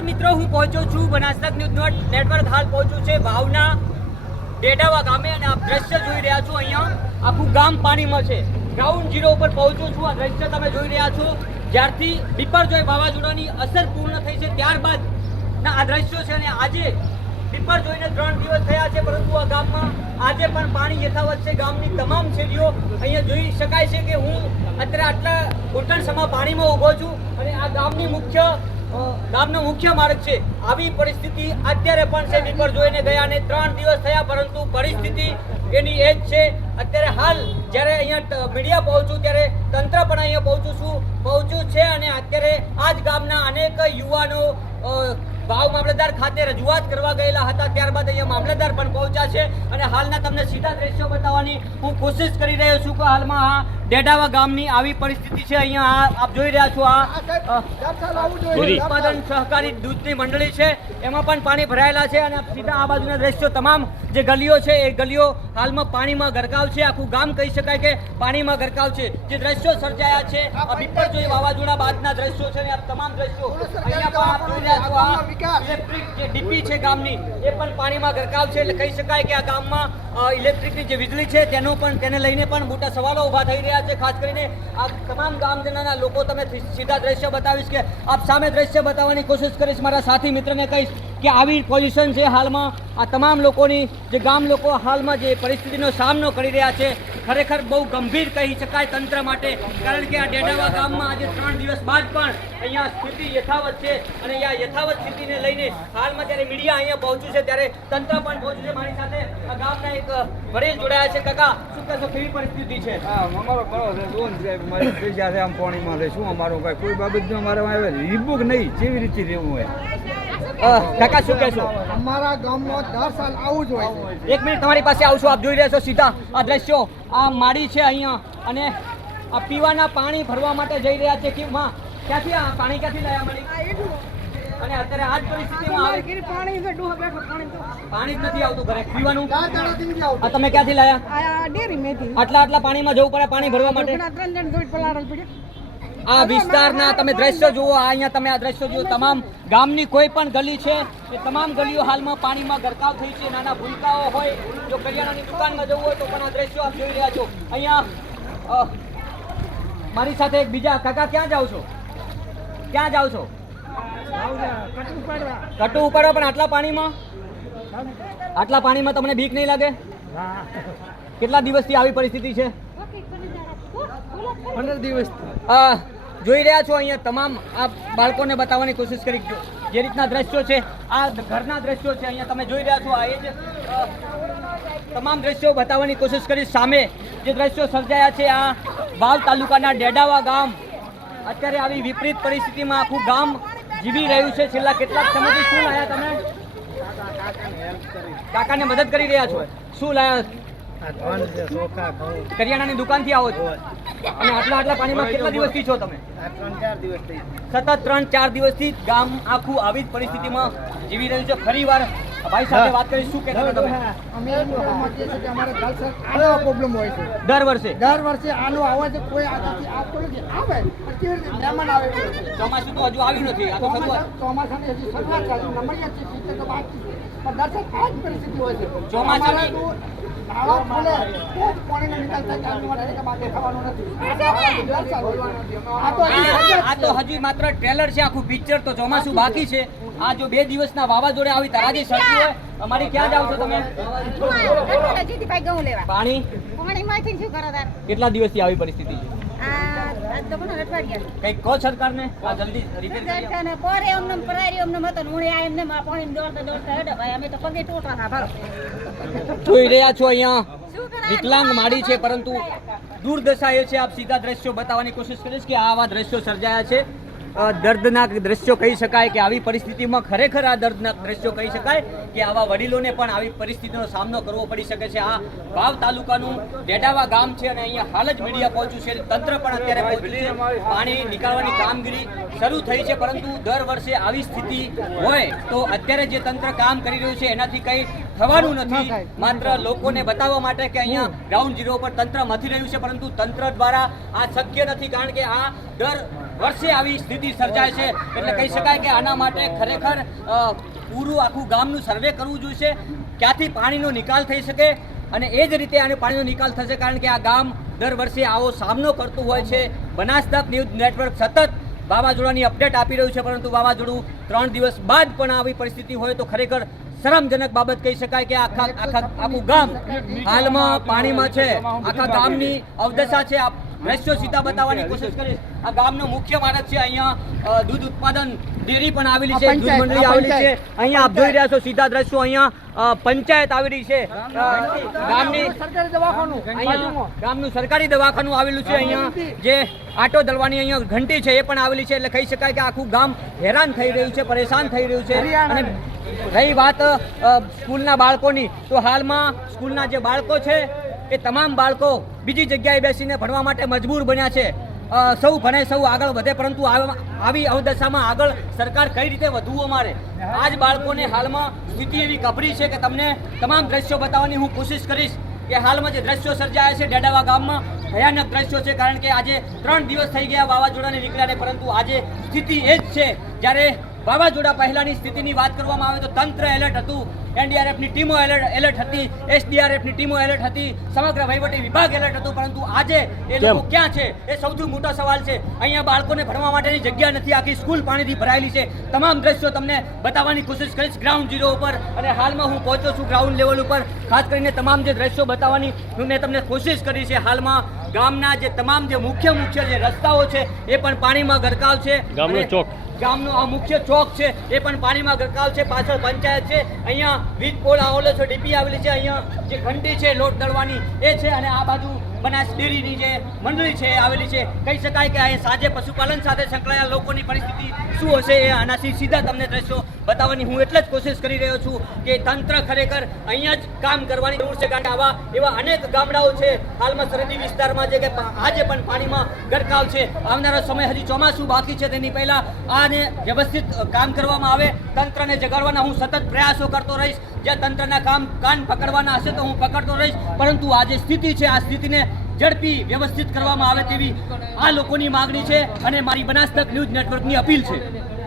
નમસ્કાર મિત્રો, હું પહોંચ્યો છું બનાસકાંઠા ન્યૂઝ નેટવર્ક હાલ પહોંચ્યું છે ભાવના ડેડાવા ગામે અને આપ દ્રશ્ય જોઈ રહ્યા છો. અહીંયા આખું ગામ પાણીમાં છે. ગ્રાઉન્ડ ઝીરો ઉપર પહોંચ્યો છું. આ દ્રશ્ય તમે જોઈ રહ્યા છો. જ્યારથી બિપરજોય વાવાઝોડાની અસર પૂર્ણ થઈ છે ત્યારબાદ ના આ દ્રશ્યો છે. અને આજે બિપરજોયને 3 દિવસ થયા છે, પરંતુ આ ગામમાં આજે પણ પાણી યથાવત છે. ગામની તમામ શેરીઓ અહીંયા જોઈ શકાય છે કે હું અત્યારે આટલા ઘૂંટણસમા પાણીમાં ઊભો છું અને આ ગામનો મુખ્ય માર્ગ છે. આવી પરિસ્થિતિ અત્યારે પણ છે. બિપરજોયને ગયા ને 3 દિવસ થયા, પરંતુ પરિસ્થિતિ એની એ જ છે. અત્યારે હાલ જ્યારે અહીંયા મીડિયા પહોંચું ત્યારે તંત્ર પણ અહીંયા પહોંચ્યું છે અને અત્યારે આ જ ગામના અનેક યુવાનો ભાવ મામલતદાર ખાતે રજૂઆત કરવા ગયેલા હતા. ત્યારબાદ અહીંયા મામલતદાર પણ પહોંચ્યા છે અને હાલના તમને સીધા દ્રશ્યો બતાવવાની હું કોશિશ કરી રહ્યો છું કે હાલમાં આ ડેડાવા ગામની આવી પરિસ્થિતિ છે. અહીંયા આપ જોઈ રહ્યા છો આ ઉત્પાદન સહકારી દૂધની મંડળી છે, એમાં પણ પાણી ભરાયેલા છે અને સીધા આ બાજુના દ્રશ્યો તમામ જે ગલીઓ છે એ ગલીઓ હાલમાં પાણીમાં ગરકાવ છે. આખું ગામ કહી શકાય કે પાણીમાં ગરકાવ છે. જે દ્રશ્યો સર્જાયા છે આ બિપરજોય વાવાઝોડા બાદના દ્રશ્યો છે અને આ તમામ દ્રશ્યો અહીંયા પણ આપ જોઈ રહ્યા છો. આ ઇલેક્ટ્રિક જે ડીપી છે ગામની એ પણ પાણીમાં ગરકાવ છે. એટલે કહી શકાય કે આ ગામમાં ઇલેક્ટ્રિકની જે વીજળી છે તેને લઈને પણ મોટા સવાલો ઊભા થઈ રહ્યા છે. ખાસ કરીને આ તમામ ગામજનોના લોકો તમે સીધા દ્રશ્ય બતાવીશ કે આપ સામે દ્રશ્ય બતાવવાની કોશિશ કરીશ. મારા સાથી મિત્રને કહીશ કે આવી પોઝિશન છે હાલમાં આ તમામ લોકોની. જે ગામ લોકો હાલમાં જે પરિસ્થિતિનો સામનો કરી રહ્યા છે ખરેખર બહુ ગંભીર કહી શકાય તંત્ર માટે, કારણ કે આ ડેડાવા ગામમાં આજે 3 દિવસ બાદ પણ અહીંયા સ્થિતિ યથાવત છે અને આ યથાવત સ્થિતિને લઈને હાલમાં જ્યારે મીડિયા અહીંયા પહોંચ્યું છે ત્યારે તંત્ર પણ પહોંચ્યું છે. મારી સાથે આ ગામના એક વડીલ જોડાયા છે. કાકા, શું કહેશો, કેવી પરિસ્થિતિ છે? અમારો કરો છે લોન છે, મારી પૈસા છે, આમ પાણીમાં છે. શું અમારું કાંઈ કોઈ બાબતનું અમારે રીબુક નહીં, કેવી રીતે રહેવું હોય? કાકા શું કહેશો? અમારા ગામમાં 10 સાલ આવું જ હોય છે. એક મિનિટ તમારી પાસે આવશું. આપ જોઈ રહ્યા છો સીધા આ દ્રશ્યો. આ માળી છે અહીંયા અને આ પીવાના પાણી ભરવા માટે જઈ રહ્યા છે. કે ક્યાંથી આ પાણી ક્યાંથી લાયા મળી? અને અત્યારે આ જ પરિસ્થિતિમાં પાણી જ નથી આવતું ઘરે પીવાનું. આ તમે ક્યાંથી લાયા? આટલા પાણીમાં જવું પડે પાણી ભરવા માટે? આ વિસ્તારના તમે દ્રશ્યો જુઓ. અહીંયા તમે આ દ્રશ્યો જુઓ. તમામ ગામની કોઈ પણ ગલી છે એ તમામ ગલીઓ હાલમાં પાણીમાં ગરકાવ થઈ છે. નાના ભૂલકાઓ હોય, જો કરિયાણાની દુકાનમાં જવું હોય તો પણ આ દ્રશ્યો આપ જોઈ રહ્યા છો. અહીંયા મારી સાથે એક બીજા કાકા, ક્યાં જાઓ છો? ક્યાં જાઓ છો? કટુ ઉપાડવા. પણ આટલા પાણીમાં તમને બીક નહીં લાગે? કેટલા દિવસથી આવી પરિસ્થિતિ છે? 15 દિવસ. જોઈ રહ્યા છો અહીંયા તમામ આ બાળકોને બતાવવાની કોશિશ કરી. જે રીતના દ્રશ્યો છે આ ઘરના દ્રશ્યો છે. અહીંયા તમે જોઈ રહ્યા છો. આ એ જ તમામ દ્રશ્યો બતાવવાની કોશિશ કરી. સામે જે દ્રશ્યો સર્જાયા છે આ વાવ તાલુકાના ડેડાવા ગામ અત્યારે આવી વિપરીત પરિસ્થિતિમાં આખું ગામ જીવી રહ્યું છે. છેલ્લા કેટલાક સમયથી શું લાયા તમે? કાકાને મદદ કરી રહ્યા છો. શું લાયા? કરિયાણાની દુકાનથી આવો છો અને આટલા પાણીમાં કેટલા દિવસથી છો તમે? સતત 3-4 દિવસથી ગામ આખું આવી જ પરિસ્થિતિમાં જીવી રહ્યું છે. ફરી વાર ભાઈ સાથે વાત કરી. શું કહેતા તમે? અમે અમારે આનો પ્રોબ્લેમ હોય છે દર વર્ષે આનો આવે છે. કોઈ આગળથી આવતો નથી. આવે કેવી રીતે મહેમાન આવે? ચોમાસું તો હજુ આવ્યું નથી. આ તો શરૂઆત. ચોમાસાની હજી શરૂઆત ચાલુ. નંબરિયા છે સીધે તો બાકી છે. પણ દર્શક આ જ પરિસ્થિતિ હોય છે. ચોમાસાની નાળો ખોલે તો જ પાણીનો નિકાલ થાય. ચાલુ માટે કે બાકી થવાનું નથી. આ તો હજી માત્ર ટ્રેલર છે. આખું પિક્ચર તો ચોમાસું બાકી છે. આ જો 2 દિવસના વાવાઝોડે આવી તારાજી સર્જી હોય. અમારી ક્યાં જાવ છો તમે? પાણી કેટલા દિવસથી આવી પરિસ્થિતિ છે? કઈ કહો સરકારને આ જલ્દી રિપેર કરી જોઈ રહ્યા છો અહીંયા વિકલાંગ માડી છે, પરંતુ દુર્દશા એ છે. આપ સીધા દ્રશ્યો બતાવવાની કોશિશ કરીશ કે આવા દ્રશ્યો સર્જાયા છે. દર્દનાક દ્રશ્યો કહી શકાય કે આવી પરિસ્થિતિમાં ખરેખર આ દર્દનાક દ્રશ્યો કહી શકાય કે આવા વડીલોને પણ આવી પરિસ્થિતિનો સામનો કરવો પડી શકે છે. આ વાવ તાલુકાનું ડેડાવા ગામ છે અને અહીંયા હાલ જ મીડિયા પહોંચ્યું છે. તંત્ર પણ અત્યારે પહોંચ્યું છે. પાણી નીકાળવાની કામગીરી શરૂ થઈ છે, પરંતુ દર વર્ષે આવી સ્થિતિ હોય તો અત્યારે જે તંત્ર કામ કરી રહ્યું છે એનાથી કંઈ થવાનું નથી. માત્ર લોકોને બતાવવા માટે કે અહીંયા ગ્રાઉન્ડ ઝીરો પર તંત્ર મથી રહ્યું છે, પરંતુ તંત્ર દ્વારા આ શક્ય નથી, કારણ કે આ દર વર્ષે આવી સ્થિતિ સર્જાય છે. એટલે કહી શકાય કે આના માટે ખરેખર પૂરું આખું ગામનું સર્વે કરવું જોઈએ, ક્યાંથી પાણીનો નિકાલ થઈ શકે અને એ જ રીતે આને પાણીનો નિકાલ થશે, કારણ કે આ ગામ દર વર્ષે આવો સામનો કરતું હોય છે. બનાસતક ન્યૂઝ નેટવર્ક સતત વાવાઝોડાની અપડેટ આપી રહ્યું છે, પરંતુ વાવાઝોડું 3 દિવસ બાદ પણ આવી પરિસ્થિતિ હોય તો ખરેખર શરમજનક બાબત કહી શકાય કે આખું ગામ હાલમાં પાણીમાં છે. આખા ગામની અવદશા છે. આ દ્રશ્યો સીધા બતાવવાની કોશિશ કરીશ. આ ગામનો મુખ્ય માર્ગ છે. અહીંયા દૂધ ઉત્પાદન ડેરી પણ આવેલી છે, દૂધ મંડળી આવેલી છે. અહીંયા આપ જોઈ રહ્યા છો સીધા દ્રશ્યો. અહીંયા પંચાયત આવેલી છે, ગામની સરકારી દવાખાનું અહીંયા ગામનું સરકારી દવાખાનું આવેલું છે. અહીંયા જે આટો દળવાની અહીંયા ઘંટી છે એ પણ આવેલી છે. એટલે કહી શકાય કે આખું ગામ હેરાન થઈ રહ્યું છે, પરેશાન થઈ રહ્યું છે. અને રહી વાત સ્કૂલના બાળકોની, તો હાલમાં સ્કૂલના જે બાળકો છે એ તમામ બાળકો બીજી જગ્યાએ બેસીને ભણવા માટે મજબૂર બન્યા છે. સૌ ભણે, સૌ આગળ વધે, પરંતુ આવી અવદશામાં આગળ સરકાર કઈ રીતે વધવું અમારે? આ જ બાળકોને હાલમાં સ્થિતિ એવી કપરી છે કે તમને તમામ દ્રશ્યો બતાવવાની હું કોશિશ કરીશ કે હાલમાં જે દ્રશ્યો સર્જાયા છે ડેડાવા ગામમાં ભયાનક દ્રશ્યો છે. કારણ કે આજે 3 દિવસ થઈ ગયા વાવાઝોડાને નીકળ્યાને, પરંતુ આજે સ્થિતિ એ જ છે. જ્યારે વાવાઝોડા પહેલાની સ્થિતિની વાત કરવામાં આવે તો તંત્ર એલર્ટ હતું, એનડીઆરએફની ટીમો એલર્ટ હતી, એસડીઆરએફની ટીમો એલર્ટ હતી, સમગ્ર વહીવટી વિભાગ એલર્ટ હતું, પરંતુ આજે એ લોકો ક્યાં છે એ સૌથી મોટો સવાલ છે. અહીંયા બાળકોને ભણવા માટેની જગ્યા નથી, આખી સ્કૂલ પાણીથી ભરાયેલી છે. તમામ દ્રશ્યો તમને બતાવવાની કોશિશ કરીશ ગ્રાઉન્ડ ઝીરો ઉપર. અને હાલમાં હું પહોંચ્યો છું ગ્રાઉન્ડ લેવલ ઉપર. ખાસ કરીને તમામ જે દ્રશ્યો બતાવવાની મેં તમને કોશિશ કરી છે. હાલમાં ગામના જે તમામ જે મુખ્ય જે રસ્તાઓ છે એ પણ પાણીમાં ગરકાવ છે. ગામનો આ મુખ્ય ચોક છે એ પણ પાણીમાં ગરકાવ છે. પાછળ પંચાયત છે, અહીંયા વીજ પોલ આવેલો છે, ડીપી આવેલી છે, અહીંયા જે ઘંટી છે લોટ દળવાની એ છે, અને આ બાજુ બનાસ ડેરીની જે મંડળી છે એ આવેલી છે. કહી શકાય કે અહીં સાંજે પશુપાલન સાથે સંકળાયેલા લોકોની પરિસ્થિતિ શું હશે એ આનાથી સીધા તમને દ્રશ્યો બતાવવાની હું એટલે જ કોશિશ કરી રહ્યો છું કે તંત્ર ખરેખર અહીંયા જ કામ કરવાની જરૂર છે. કારણ કે આવા એવા અનેક ગામડાઓ છે હાલમાં સરહદી વિસ્તારમાં જે કે આજે પણ પાણીમાં ગરકાવ છે. આવનારો સમય હજી ચોમાસું બાકી છે, તેની પહેલા આને વ્યવસ્થિત કામ કરવામાં આવે, તંત્રને જગાડવાના હું સતત પ્રયાસો કરતો રહીશ. જે તંત્રના કાન પકડવાના હશે તો હું પકડતો રહીશ, પરંતુ આ જે સ્થિતિ છે આ સ્થિતિને ઝડપી વ્યવસ્થિત કરવામાં આવે તેવી આ લોકોની માગણી છે અને મારી બનાસતક ન્યૂઝ નેટવર્કની અપીલ છે.